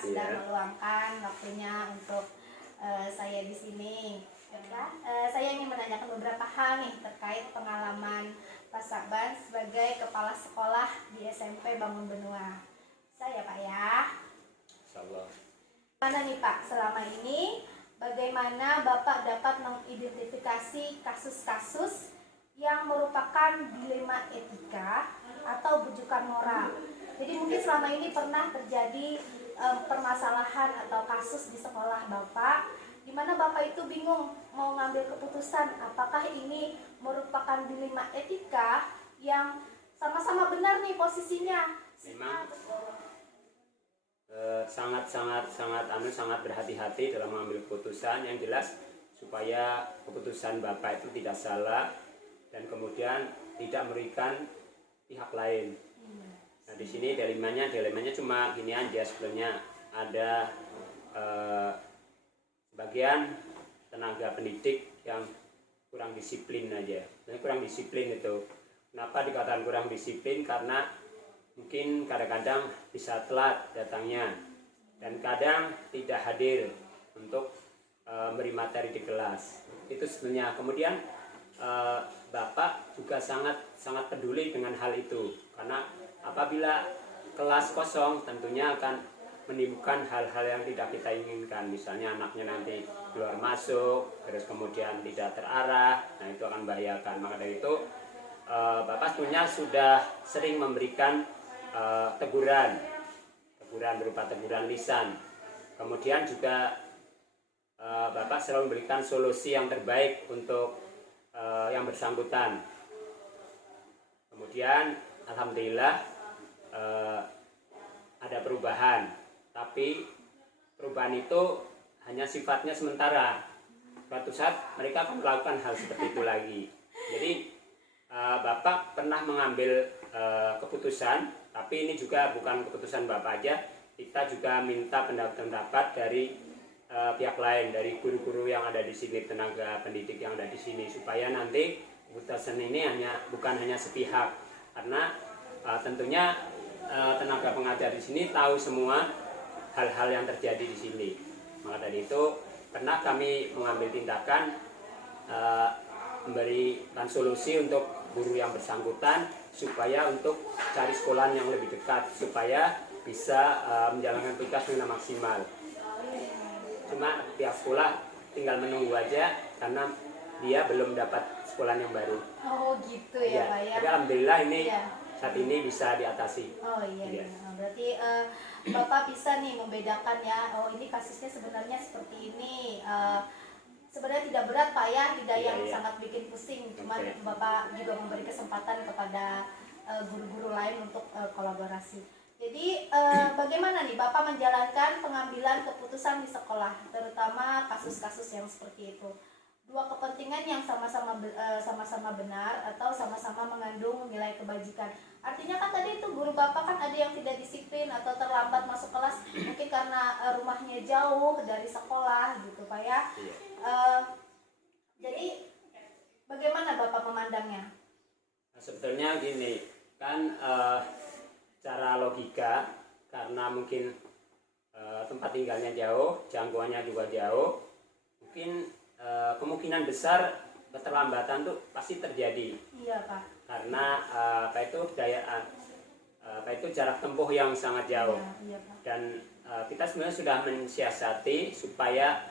sudah Iya. meluangkan waktunya untuk saya di sini. Saya ingin menanyakan beberapa hal nih terkait pengalaman Pak Sakban sebagai kepala sekolah di SMP Bangun Benua. Saya Pak ya. Insyaallah. Mana nih Pak, selama ini bagaimana Bapak dapat mengidentifikasi kasus-kasus yang merupakan dilema etika atau bujukan moral? Jadi mungkin selama ini pernah terjadi permasalahan atau kasus di sekolah Bapak di mana Bapak itu bingung mau ngambil keputusan apakah ini merupakan dilema etika yang sama-sama benar nih posisinya. Memang sangat berhati-hati dalam mengambil keputusan yang jelas supaya keputusan Bapak itu tidak salah dan kemudian tidak merugikan pihak lain. Nah, di sini dilemanya cuma gini aja sebenarnya, ada sebagian tenaga pendidik yang kurang disiplin aja. Kurang disiplin itu. Kenapa dikatakan kurang disiplin? Karena mungkin kadang-kadang bisa telat datangnya dan kadang tidak hadir untuk beri materi di kelas. Itu sebenarnya. Kemudian Bapak juga sangat peduli dengan hal itu, karena apabila kelas kosong tentunya akan menimbulkan hal-hal yang tidak kita inginkan. Misalnya anaknya nanti keluar masuk terus kemudian tidak terarah, nah itu akan membahayakan. Maka dari itu Bapak sebenarnya sudah sering memberikan teguran berupa teguran lisan. Kemudian juga Bapak selalu memberikan solusi yang terbaik untuk yang bersangkutan. Kemudian alhamdulillah ada perubahan, tapi perubahan itu hanya sifatnya sementara. Suatu saat mereka akan melakukan hal seperti itu lagi. Jadi Bapak pernah mengambil keputusan, tapi ini juga bukan keputusan Bapak aja. Kita juga minta pendapat dari pihak lain, dari guru-guru yang ada di sini, tenaga pendidik yang ada di sini, supaya nanti keputusan ini bukan hanya sepihak. Karena tentunya tenaga pengajar di sini tahu semua hal-hal yang terjadi di sini. Maka dari itu pernah kami mengambil tindakan memberikan solusi untuk guru yang bersangkutan supaya untuk cari sekolah yang lebih dekat supaya bisa menjalankan tugas dengan maksimal. Cuma pihak sekolah tinggal menunggu aja karena dia belum dapat sekolah yang baru. Oh gitu ya Pak ya. Tapi alhamdulillah ini Ya. saat ini bisa diatasi. Oh iya. Berarti Bapak bisa nih membedakan ya. Oh ini kasusnya sebenarnya seperti ini. Sebenarnya tidak berat Pak ya, tidak yang sangat bikin pusing. Cuman Bapak juga memberi kesempatan kepada guru-guru lain untuk kolaborasi. Jadi bagaimana nih Bapak menjalankan pengambilan keputusan di sekolah, terutama kasus-kasus yang seperti itu? Dua kepentingan yang sama-sama benar atau sama-sama mengandung nilai kebajikan. Artinya kan tadi itu guru Bapak kan ada yang tidak disiplin atau terlambat masuk kelas mungkin karena rumahnya jauh dari sekolah gitu Pak ya. Jadi bagaimana Bapak memandangnya? Nah, sebetulnya gini kan, secara logika karena mungkin tempat tinggalnya jauh, jangkauannya juga jauh, mungkin kemungkinan besar keterlambatan tuh pasti terjadi. Iya Pak. Karena itu jarak tempuh yang sangat jauh. Iya, Pak. Dan kita sebenarnya sudah mensiasati supaya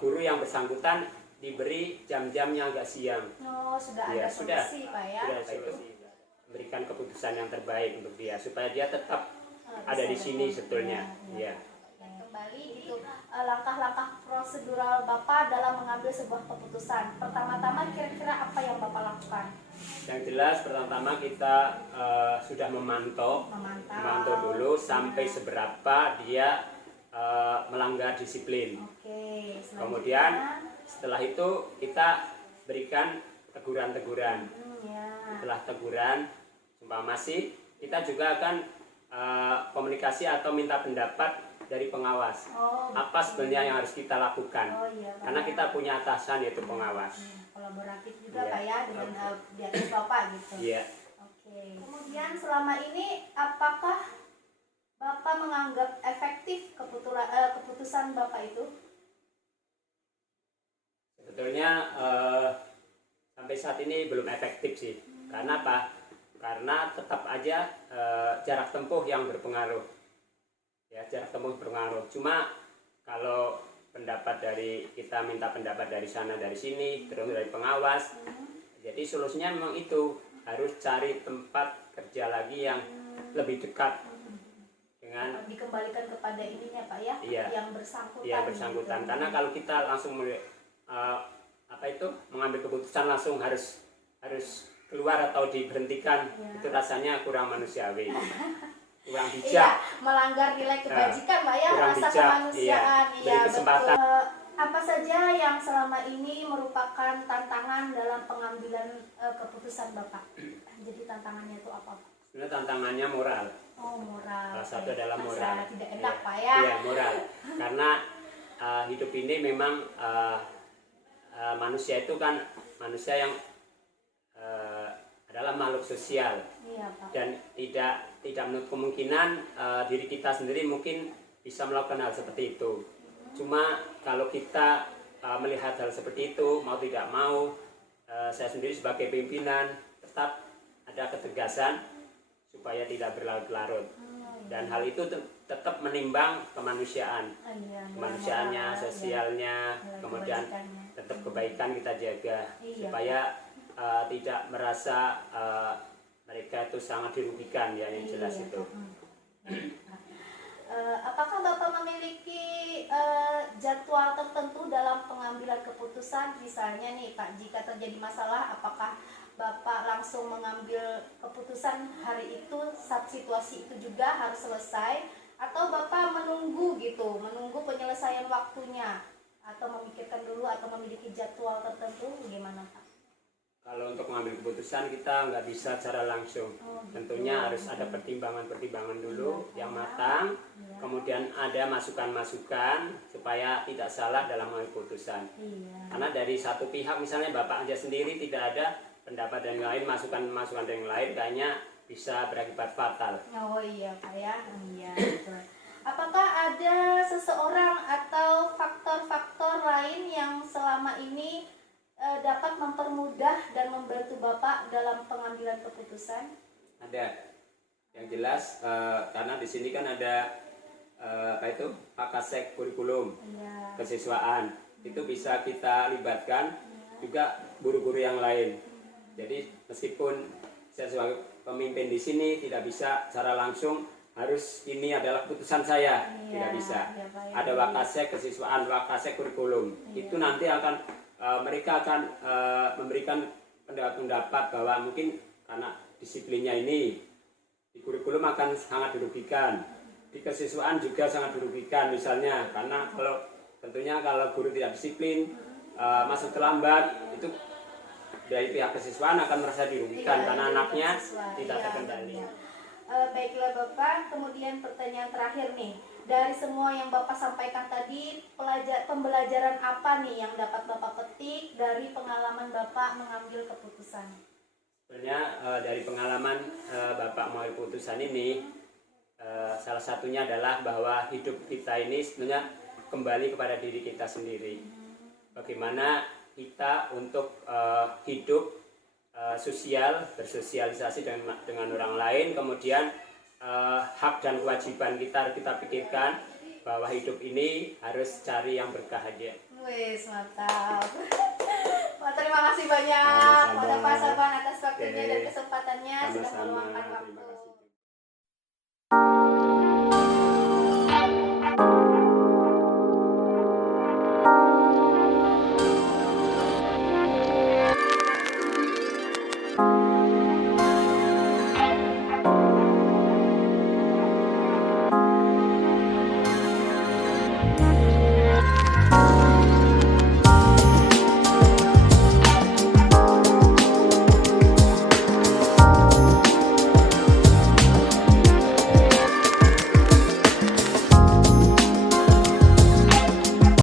guru yang bersangkutan diberi jam-jam yang agak siang. Oh, sudah ada solusi Pak ya. Sudah solusi. Memberikan keputusan yang terbaik untuk dia supaya dia tetap ada di sini sebetulnya. Ya. Kembali gitu, langkah-langkah prosedural Bapak dalam mengambil sebuah keputusan. Pertama-tama kira-kira apa yang Bapak lakukan? Yang jelas pertama kita sudah memantau dulu sampai seberapa dia melanggar disiplin. Oke. Kemudian setelah itu kita berikan teguran-teguran. Setelah teguran, umpama masih, kita juga akan komunikasi atau minta pendapat dari pengawas. Apa sebenarnya yang harus kita lakukan? Karena kita punya atasan yaitu pengawas. Kolaboratif juga Pak ya dengan di atas Bapak gitu. Iya. Oke. Kemudian selama ini apakah Bapak mengambil menganggap efektif keputusan Bapak itu? Sebetulnya sampai saat ini belum efektif sih. Karena apa? Karena tetap aja jarak tempuh yang berpengaruh. Ya, jarak tempuh berpengaruh. Cuma kalau pendapat dari kita minta pendapat dari sana dari sini, terus dari pengawas. Jadi solusinya memang itu, harus cari tempat kerja lagi yang lebih dekat dengan dikembalikan kepada ininya Pak ya, iya, yang bersangkutan. Iya, bersangkutan. Gitu. Karena kalau kita langsung mengambil keputusan langsung harus keluar atau diberhentikan, ya, itu rasanya kurang manusiawi, kurang bijak. Iya, melanggar nilai kebajikan Pak ya, kurang rasa bijak, kemanusiaan. iya. Iya, Beri kesempatan. betul. Apa saja yang selama ini merupakan tantangan dalam pengambilan keputusan Bapak? Jadi tantangannya itu apa Pak? Sebenarnya tantangannya moral. Oh, moral. Salah satu adalah moral. Tidak enak Iya. Pak ya. Iya, moral. Karena hidup ini memang manusia itu kan manusia yang adalah makhluk sosial. Iya Pak. Dan tidak menutup kemungkinan diri kita sendiri mungkin bisa melakukan hal seperti itu. Cuma kalau kita melihat hal seperti itu, mau tidak mau, saya sendiri sebagai pimpinan tetap ada ketegasan supaya tidak berlarut-larut. Dan hal itu tetap menimbang kemanusiaan, kemanusiaannya, sosialnya, kemudian tetap kebaikan kita jaga supaya tidak merasa mereka itu sangat dirugikan ya, yang jelas itu. Apakah Bapak memiliki jadwal tertentu dalam pengambilan keputusan? Misalnya nih Pak, jika terjadi masalah, apakah Bapak langsung mengambil keputusan hari itu saat situasi itu juga harus selesai, atau Bapak menunggu penyelesaian waktunya, atau memikirkan dulu, atau memiliki jadwal tertentu? Bagaimana Pak? Kalau untuk mengambil keputusan kita nggak bisa secara langsung. Tentunya harus ada pertimbangan-pertimbangan dulu yang matang, kemudian ada masukan-masukan supaya tidak salah dalam mengambil keputusan. Karena dari satu pihak, misalnya Bapak aja sendiri tidak ada pendapat yang lain, masukan-masukan yang lain, kayaknya bisa berakibat fatal. Oh iya Pak ya, iya betul. Apakah ada seseorang atau faktor-faktor lain yang selama ini dapat mempermudah dan membantu Bapak dalam pengambilan keputusan? Ada. Yang jelas karena di sini kan ada Pakasek kurikulum, kesiswaan. Itu bisa kita libatkan juga guru-guru yang lain. Jadi meskipun saya sebagai pemimpin di sini tidak bisa secara langsung harus ini adalah keputusan saya, tidak bisa. Ada Wakasek kesiswaan, Wakasek kurikulum. Itu nanti akan mereka akan memberikan pendapat bahwa mungkin karena disiplinnya ini di kurikulum akan sangat dirugikan, di kesiswaan juga sangat dirugikan misalnya, karena tentunya kalau guru tidak disiplin masuk terlambat, itu dari pihak kesiswaan akan merasa dirugikan karena anaknya tidak terkendali. Baiklah Bapak, kemudian pertanyaan terakhir nih, dari semua yang Bapak sampaikan tadi, pembelajaran apa nih yang dapat Bapak petik dari pengalaman Bapak mengambil keputusan? Sebenarnya dari pengalaman Bapak mengambil keputusan ini, salah satunya adalah bahwa hidup kita ini sebenarnya kembali kepada diri kita sendiri. Bagaimana kita untuk hidup sosial, bersosialisasi dengan orang lain, kemudian hak dan kewajiban kita pikirkan bahwa hidup ini harus cari yang berkah aja. Wes, mantap. Wah, terima kasih banyak pada Pak Saban atas waktunya dan kesempatannya sudah meluangkan waktu.